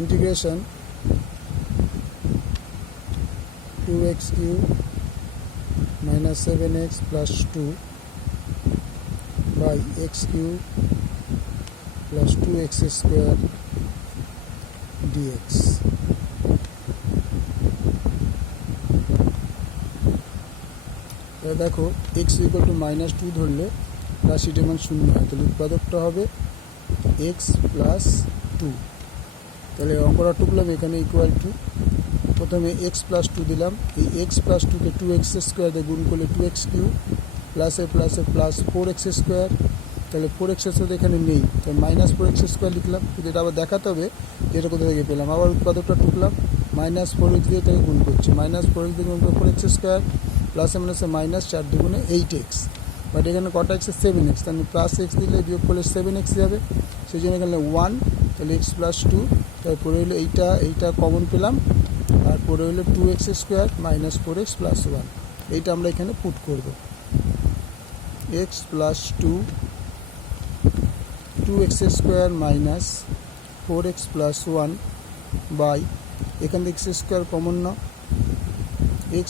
integration 2x cube minus 7x plus 2 by x cube plus 2x square dx. দেখো x equal to -2 ধরলে রাশিটির মান 0 হয়, তাহলে উৎপাদকটা হবে x প্লাস 2। তাহলে অঙ্কটা টুকলাম এখানে ইকুয়াল টু, প্রথমে x প্লাস 2 দিলাম, এই x প্লাস 2কে 2x স্কোয়ার দিয়ে গুণ করলে 2x কিউব প্লাসে প্লাসে প্লাস 4x স্কোয়ার, তাহলে 4x স্কোয়ার এখানে নেই, তাই -4x স্কোয়ার লিখলাম। কিন্তু এটা আবার দেখাতে হবে যেটা কোথা থেকে পেলাম। আবার উৎপাদকটা টুকলাম, -4x দিয়ে এটাকে গুণ করছি, -4x দিয়ে গুণ করে 4x স্কোয়ার প্লাসে মাইনাসে -4 দুগুণে 8x, বাট এখানে কটা x 7x, তাহলে প্লাস x দিলে বিয়োগ করলে 7x যাবে, সেই জন্য এখানে 1, তাহলে x প্লাস 2, তারপরে হলো এইটা কমন পেলাম, আর পরে হলো 2x square minus 4x plus 1, এইটা আমরা এখানে পুট করব। x plus 2x square minus 4x plus 1 by, এখান থেকে x স্কোয়ার কমন না, x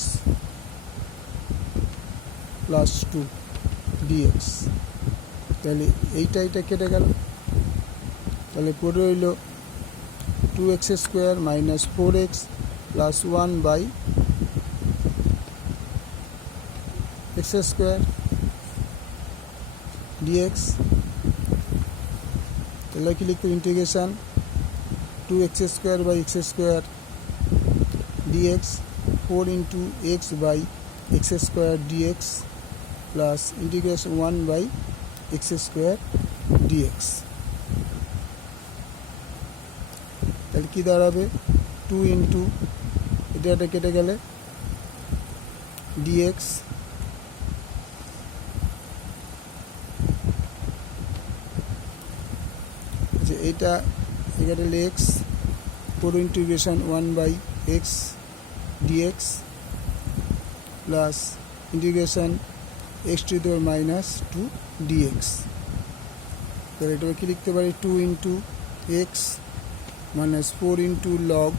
প্লাস 2 dx, তাহলে এইটা কেটে গেল, তাহলে পরে হইল 2x square minus 4x plus 1 by x square dx। তাহলে কি লিখতে, integration 2x square by x square dx 4 into x by x square dx plus integration 1 by x square dx। তাহলে কী দাঁড়াবে, 2 ইন্টু এটা কেটে গেলে dx যে এটা এখানে x 4 integration 1 by x dx plus integration x to the power -2 dx। তাহলে এটা কি লিখতে পারি, 2 into x minus 4 into log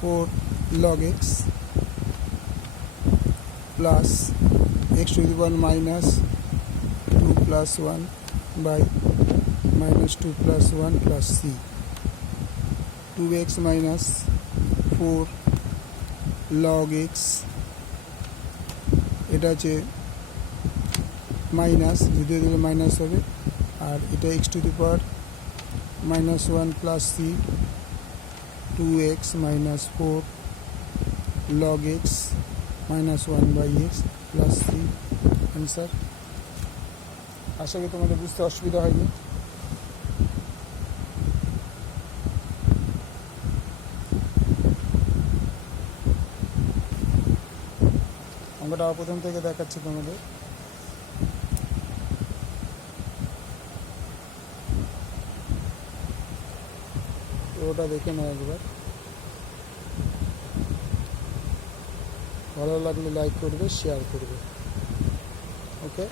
4 log x প্লাস x to the power -2 plus 1 by -2 plus 1 plus c, 2x minus 4 log x, এটা হচ্ছে minus, যদিও দিলে মাইনাস হবে, আর এটা x to the power -1 plus c, 2x minus 4 log x -1 by x plus c answer. আশা করি তোমাদের বুঝতে অসুবিধা হয়নি। অঙ্কটা প্রথম থেকে দেখাচ্ছি তোমাদের। ওটা দেখে নাও একবার, ভালো লাগলে লাইক করবে, শেয়ার করবে। ওকে।